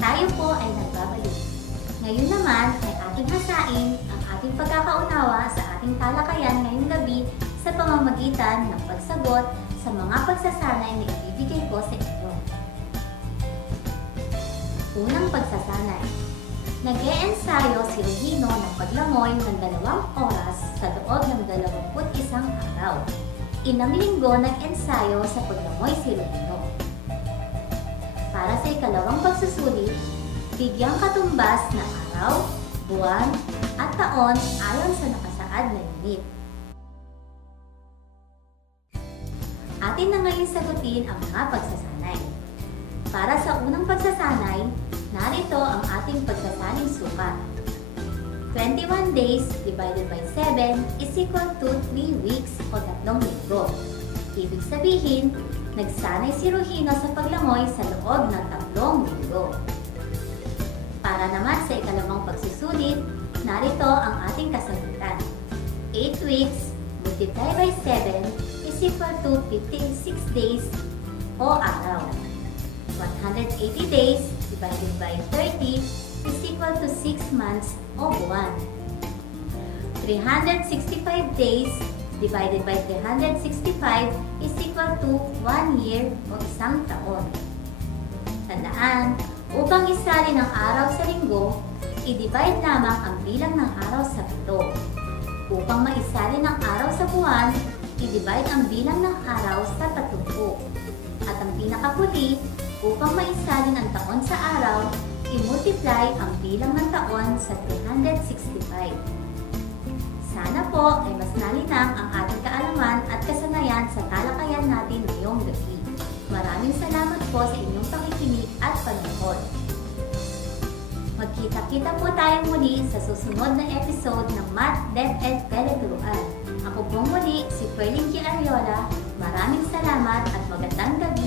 Tayo po ay nagbabalik. Ngayon naman ay ating hasain ang ating pagkakaunawa sa ating talakayan ngayong gabi sa pamamagitan ng pagsagot sa mga pagsasanay na ibibigay ko sa inyo. Unang pagsasanay. Nag-e-ensayo si Regino ng paglangoy ng 2 oras sa loob ng 21 araw. Inang linggo nag-ensayo sa paglangoy si Regino. Para sa ikalawang pagsusulit, bigyang katumbas na araw, buwan, at taon ayon sa nakasaad na unit. Atin na ngayon sagutin ang mga pagsasanay. Para sa unang pagsasanay, narito ang ating pagsasaling sukat. 21 days divided by 7 is equal to 3 weeks o 3 linggo. Ibig sabihin, nagsanay si Regino sa paglangoy sa loob ng 3 linggo. Para naman sa ikalawang pagsusulit, narito ang ating kasagutan. 8 weeks multiplied by 7 is equal to 56 days o araw. 180 days divided by 30 is equal to 6 months o buwan. 365 days divided by 365 is equal to 1 year o 1 taon. Tandaan, upang isalin ang araw sa linggo, i-divide lamang ang bilang ng araw sa 7. Upang maisalin ang araw sa buwan, i-divide ang bilang ng araw sa 30. At ang pinakahuli, upang maisalin ang taon sa araw, i-multiply ang bilang ng taon sa 365. Sana po ay mas nalinang ang ating kaalaman at kasanayan sa talakayan natin ngayong gabi. Maraming salamat po sa inyong pakikinig at panonood. Magkita-kita po tayo muli sa susunod na episode ng Math DepEd Teleturuan. Ako po muli si Ferlyn G. Ariola. Maraming salamat at magandang gabi